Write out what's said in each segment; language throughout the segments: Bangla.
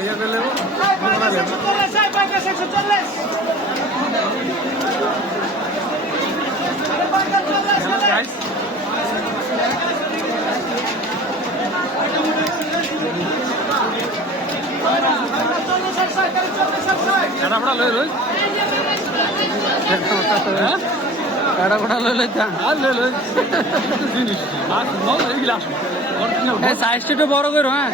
ইয়ে করলে এড়াপড়া লই রই এড়াপড়া লই লই আর লই লই জিনিস আর নল এইগুলা এই সাইজটা একটু বড় করো হ্যাঁ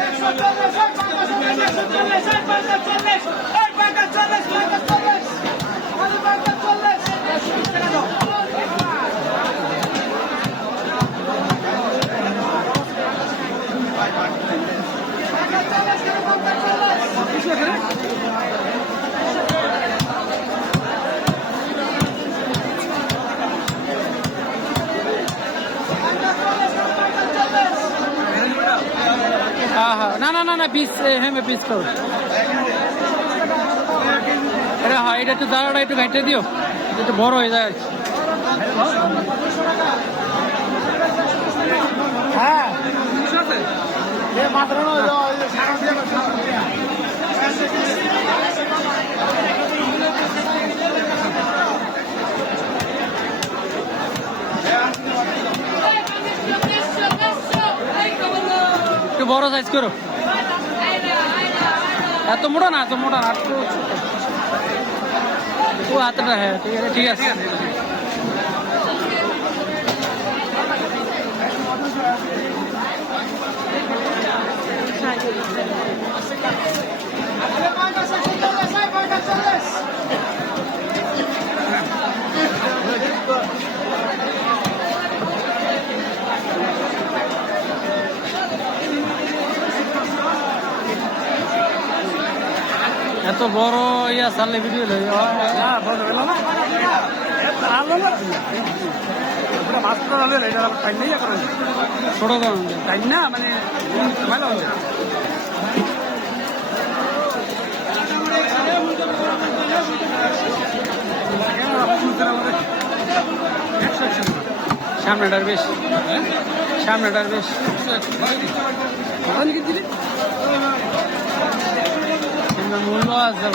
না না না না পিস হ্যাঁ পিস করো আরে হ্যাঁ এটা একটু দাঁড়াটা একটু ঘাইটে দিও একটু বড় হয়ে যায় হ্যাঁ একটু বড় সাইজ করো এত মোটা না ও হাতটা হ্যাঁ ঠিক আছে এত বড় ইয়া সালে ভিডিও লই না বড় হলো না আলো না পুরো মাস্টার হলে এটা টাইম নেই করে ছোট কোন টাইম না মানে ভালো হবে সামনেটার বেশ মূল্য আছে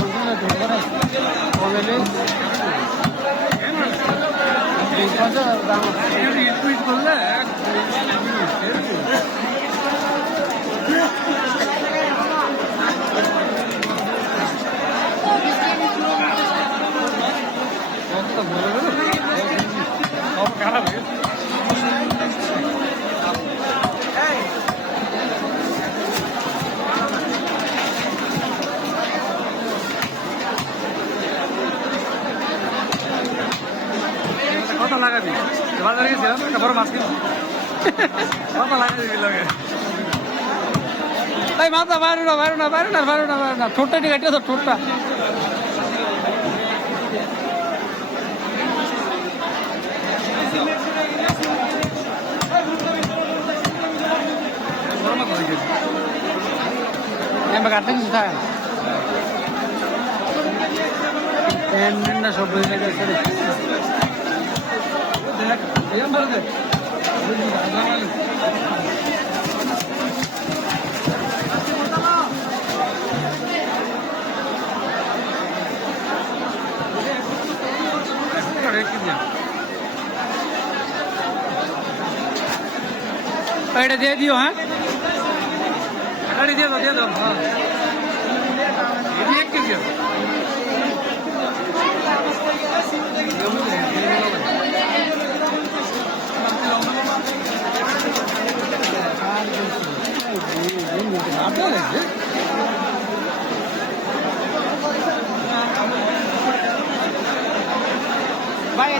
কমেলে দাম করলে খারাপ কত লাগাবি বাজারে গেছিলাম একটা বড় মাছ কিনবো কত লাগাবি লাগে তাই মাথা বাইরে না ঠোঁটটা ঠিক আছে তো ঠোঁটটা কাটতে কিছু থাকে না সব বই লেগে আছে এটা দিয়ে দিও হ্যাঁ দিয়ে দাও হ্যাঁ এক কেজি ভাই